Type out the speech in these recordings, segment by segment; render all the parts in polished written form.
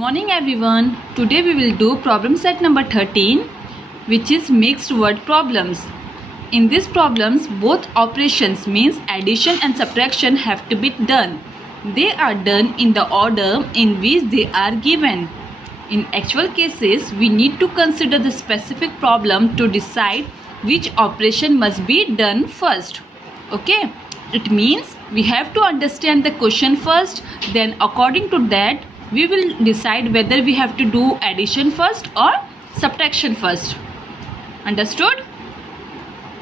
Morning everyone. Today we will do problem set number 13, which is mixed word problems. In these problems both operations means addition and subtraction have to be done. They are done in the order in which they are given. In actual cases we need to consider the specific problem to decide which operation must be done first. Okay, it means we have to understand the question first, then according to that we will decide whether we have to do addition first or subtraction first. Understood?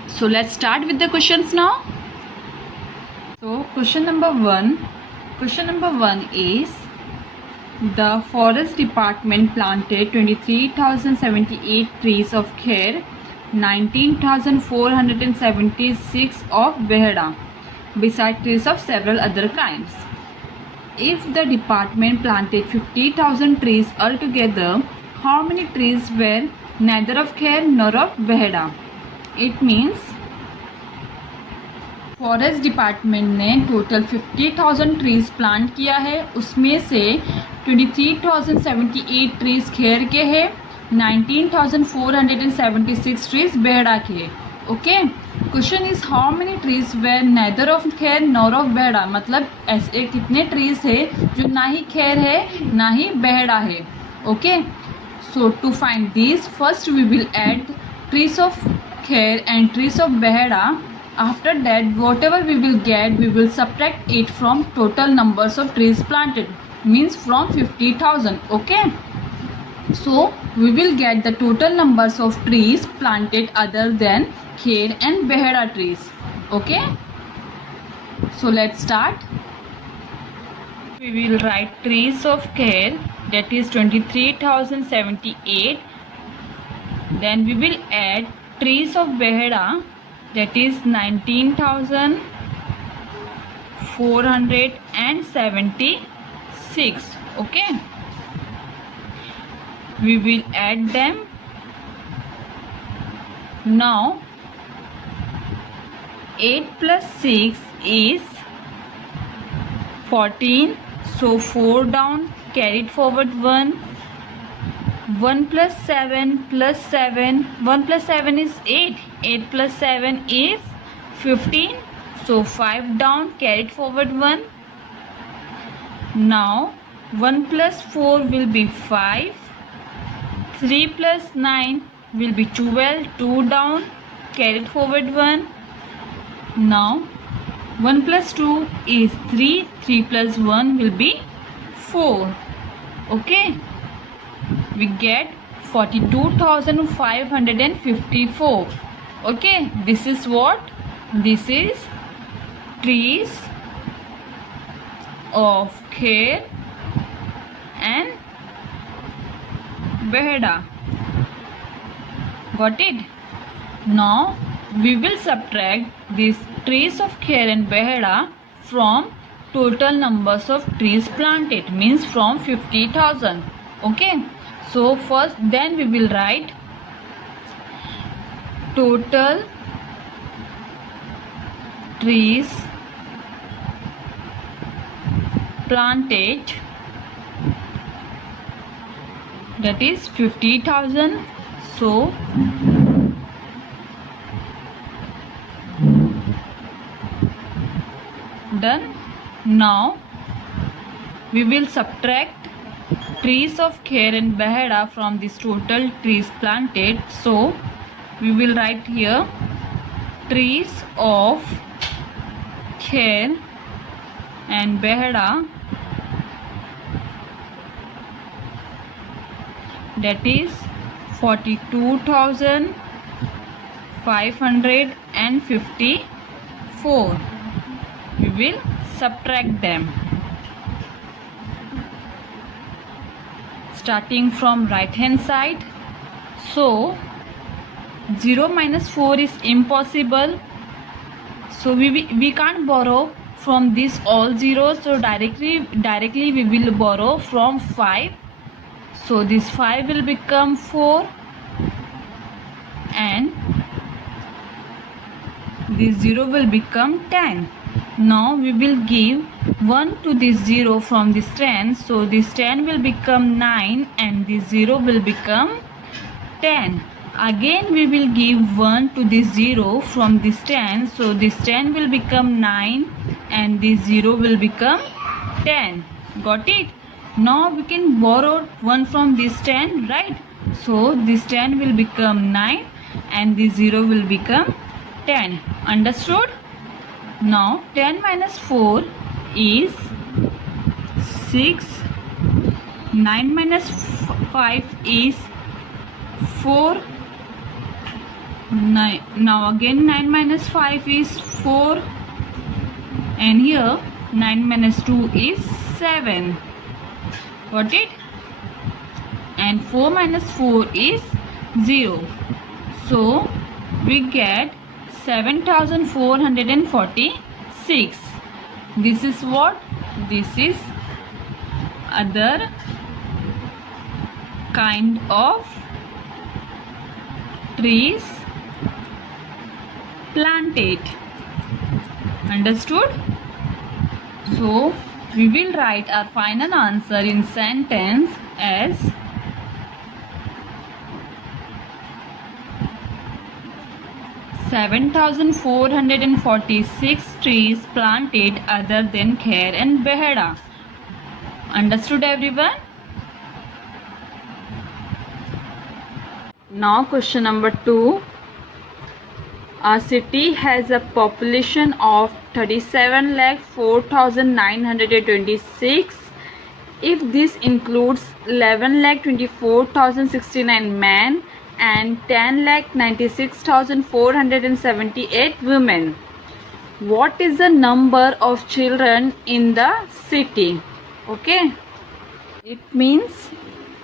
So let's start with the questions now. So question number 1 is, the forest department planted 23,078 trees of kher, 19,476 of beheda, besides trees of several other kinds. If the department planted 50,000 trees altogether, how many trees were neither of kher nor of beheda? It means forest department ने total 50,000 trees plant किया है, उसमें से 23,078 trees Kher के है, 19,476 trees बेहड़ा के है. Okay, question is how many trees were neither of khair nor of behda, मतलब ऐसे कितने ट्रीज है जो ना ही खेर है ना ही बेहड़ा है. Okay, so to find this first we will add trees of khair and trees of behda. After that, whatever we will get, we will subtract it from total numbers of trees planted, means from 50,000. Okay, so we will get the total numbers of trees planted other than kher and beheda trees. Okay, so let's start. We will write trees of kher, that is 23,078. Then we will add trees of beheda, that is 19,476. Okay, we will add them. Now 8 plus 6 is 14, so 4 down, carried forward 1. 1 plus 7 plus 7, 1 plus 7 is 8, 8 plus 7 is 15, so 5 down, carried forward 1. Now 1 plus 4 will be 5, 3 plus 9 will be 12, 2 down, carried forward 1. Now 1 plus 2 is 3, 3 plus 1 will be 4. Okay, we get 42,554. Okay, this is what? This is trees of kher and beheda. Got it? Now we will subtract these trees of kher and beheda from total numbers of trees planted, means from 50,000. Okay, so first then we will write total trees planted, that is 50,000. So done. Now we will subtract trees of kher and beheda from this total trees planted. So we will write here trees of kher and beheda, that is 42,554. We will subtract them. Starting from right hand side, so 0 minus 4 is impossible, so we can't borrow from this all zeros, so directly we will borrow from 5, so this 5 will become 4 and this 0 will become 10. Now we will give 1 to this 0 from this 10. So this 10 will become 9 and this 0 will become 10. Again we will give 1 to this 0 from this 10. So this 10 will become 9 and this 0 will become 10. Got it? Now we can borrow 1 from this 10, right? So this 10 will become 9 and this 0 will become 10. Understood? Now 10 minus 4 is 6. 9 minus 5 is 4. Now again 9 minus 5 is 4. And here 9 minus 2 is 7. Got it? And 4 minus 4 is 0. So we get 7446. This is what? This is other kind of trees planted. Understood? So we will write our final answer in sentence as 7446 trees planted other than Khair and Behera. Understood everyone? Now question number 2. A city has a population of 37,04,926. If this includes 11,24,069 men and 10,96,478 women, what is the number of children in the city? Okay, it means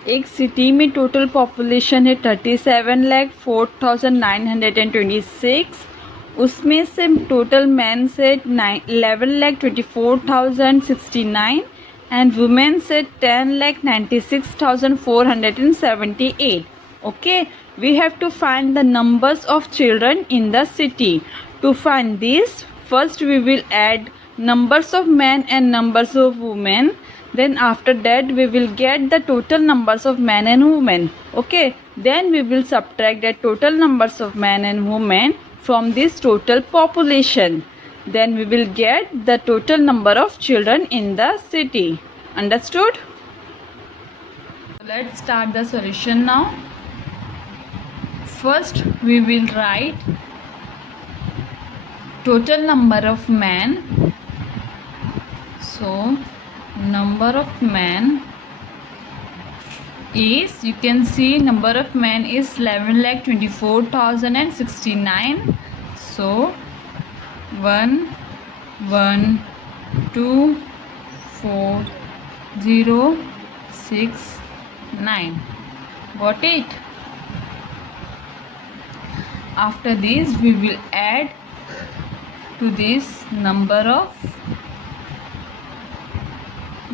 एक city में total population है 37,04,926. उसमें से total man से 11,24,069 and women से 10,96,478. Okay, we have to find the numbers of children in the city. To find this, first we will add numbers of men and numbers of women. Then after that we will get the total numbers of men and women. Okay, then we will subtract the total numbers of men and women from this total population. Then we will get the total number of children in the city. Understood? Let's start the solution now. First we will write total number of men. So number of men is, you can see number of men is 11,24,069. So 1 1 2 4 0 6 9. Got it? After this we will add to this number of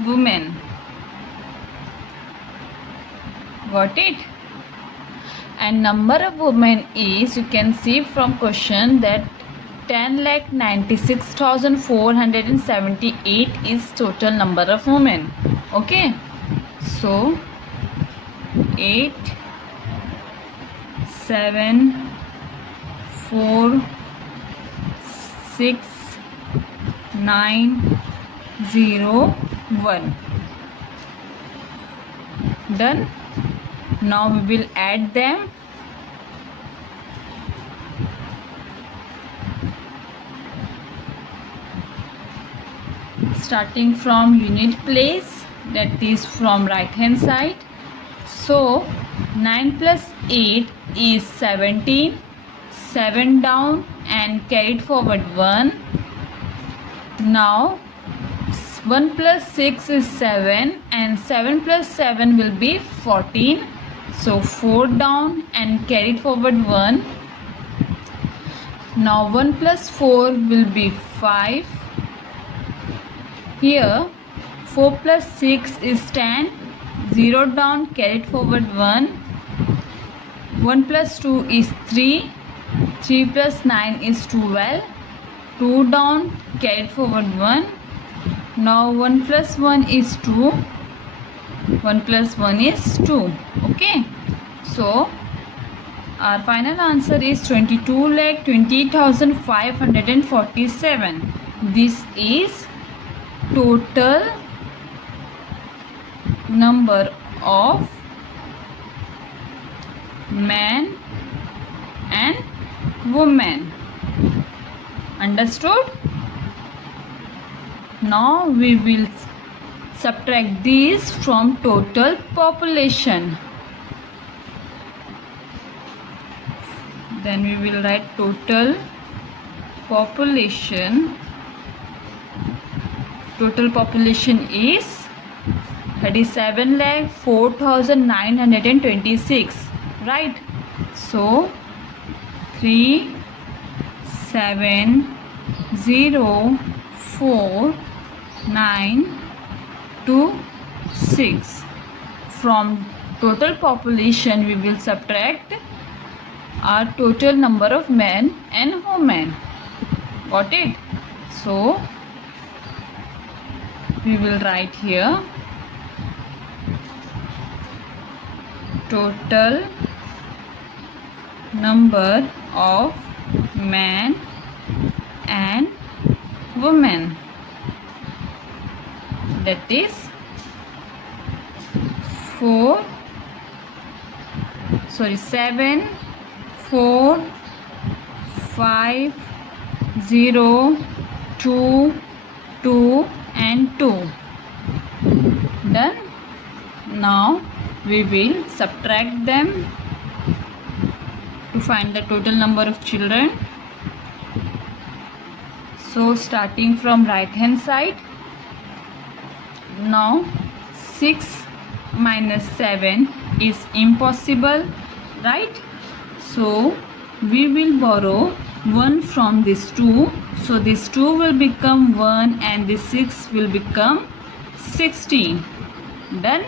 women. Got it? And number of women is, you can see from question that 10,96,478 is total number of women. Okay, so 8 7 4 6 9 0 1. Done. Now we will add them. Starting from unit place, that is from right hand side. So 9 plus 8 is 17. 7 down and carried forward 1. Now 1 plus 6 is 7 and 7 plus 7 will be 14. So 4 down and carried forward 1. Now 1 plus 4 will be 5. Here 4 plus 6 is 10. 0 down, carried forward 1. 1 plus 2 is 3. 3 plus 9 is 12. 2 down, carried forward 1. Now 1 plus 1 is 2. 1 plus 1 is 2. Okay. So our final answer is 22,20,547. This is total number of men and women. Understood? Now we will subtract these from total population. Then we will write total population. Total population is 37,04,926. Right? So 37,04,926. From total population we will subtract our total number of men and women. Got it? So we will write here total number of men and women, that is 7, 4, 5, 0, 2, 2 and 2. Done. Now we will subtract them to find the total number of children. So starting from right hand side, now 6 minus 7 is impossible, right? So we will borrow 1 from this 2. So this 2 will become 1 and this 6 will become 16. Done.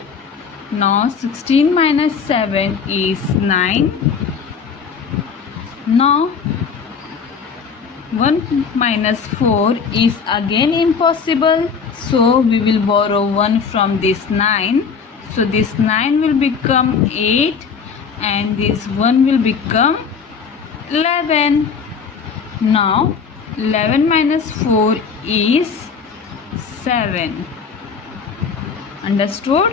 Now 16 minus 7 is 9. Now 1 minus 4 is again impossible. So we will borrow 1 from this 9. So this 9 will become 8 and this 1 will become 11. Now 11 minus 4 is 7. Understood?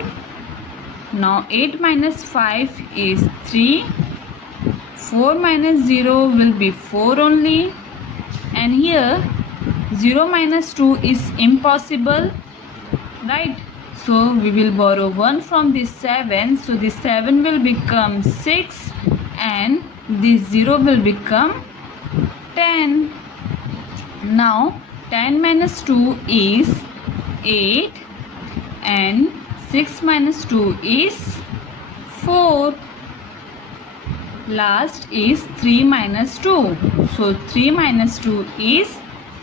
Now 8 minus 5 is 3. 4 minus 0 will be 4 only. And here 0 minus 2 is impossible, right? So we will borrow 1 from this 7. So this 7 will become 6 and this 0 will become 10. Now 10 minus 2 is 8 and 6 minus 2 is 4. Last is 3 minus 2. So 3 minus 2 is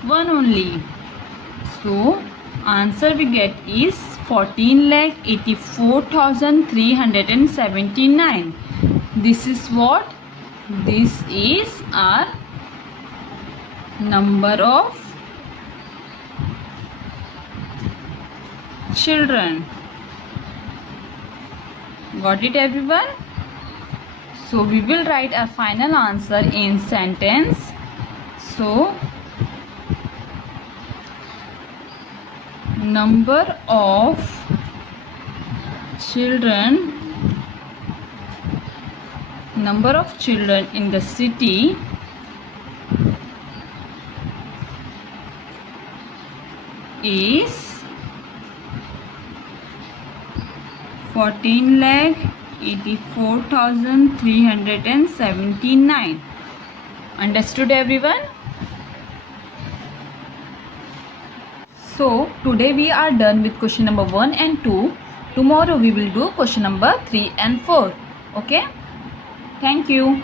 1 only. So answer we get is 14,84,379. This is what? This is our number of children. Got it, everyone? So we will write our final answer in sentence. So number of children in the city is 14,84,379. Understood, everyone? So today we are done with question number 1 and 2. Tomorrow we will do question number 3 and 4. Okay? Thank you.